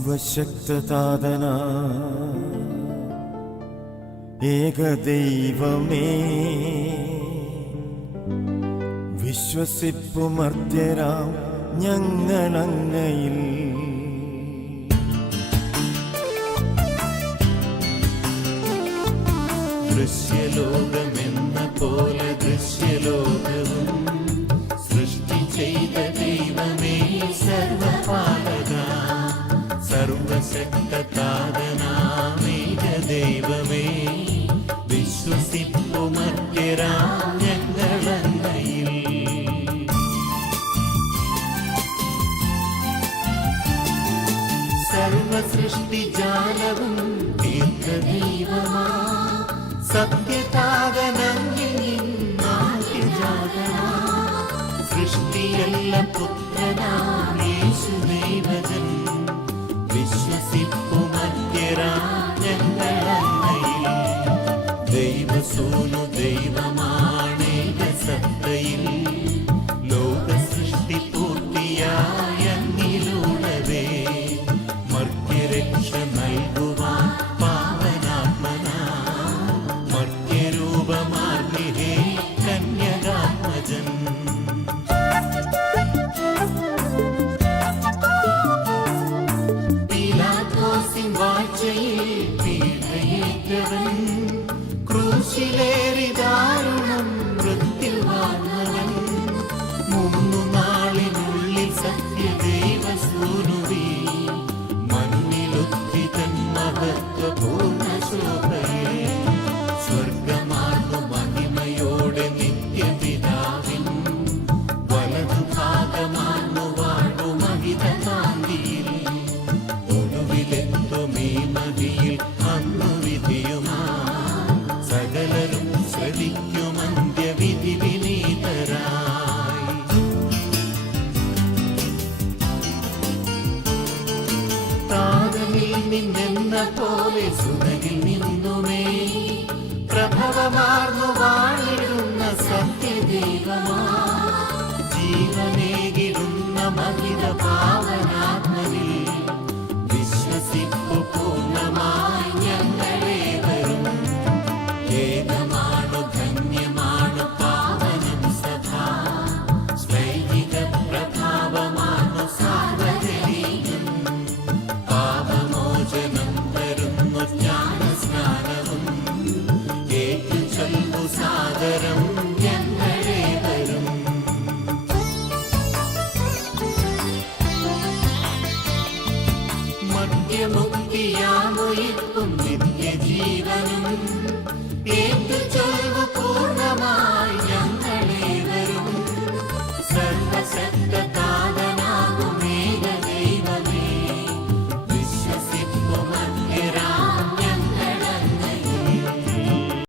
സർവശക്തതാതന. ഏകദൈവമേ വിശ്വസിപ്പുമർത്യരാം ഞങ്ങളങ്ങയിൽ. ദൃശ്യലോകമെന്ന പോലെ ദൃശ്യലോകവും സർവശക്തതാതനാമേക ദൈവമേ വിശ്വസിപ്പുമത്യരാം ഞങ്ങളങ്ങയിൽ സർവസൃഷ്ടിജാലവും ദീർഘദൈവമാ സത്യതാകനങ്ങിന്നാദ്യജാതനാ സൃഷ്ടിയല്ല പുത്രനാം യേശുദൈവജൻ ദൈവസൂനു ദൈവമാണേക സത്തയിൽ ലോക സൃഷ്ടി പൂർത്തിയായ നിലൂടവേ മർത്യരക്ഷ നൽകുവാൻ പാവനാത്മന മർത്യരൂപമാർഗിഹേ silêncio. അന്ത്യവിധി വിനീതരായി താതനിൽ നിന്നെന്ന പോലെ സുതകിൽ നിന്നുമേ പ്രഭവമാർന്നു വാണിടുന്ന സത്യദൈവമാ. ജീവനേകിടുന്ന മഹിത പാവനാത്മനിൽ ആദരം ഞങ്ങളെ വരും. മദ്യമുക്തിയാമൊഴിക്കും നിത്യജീവൻ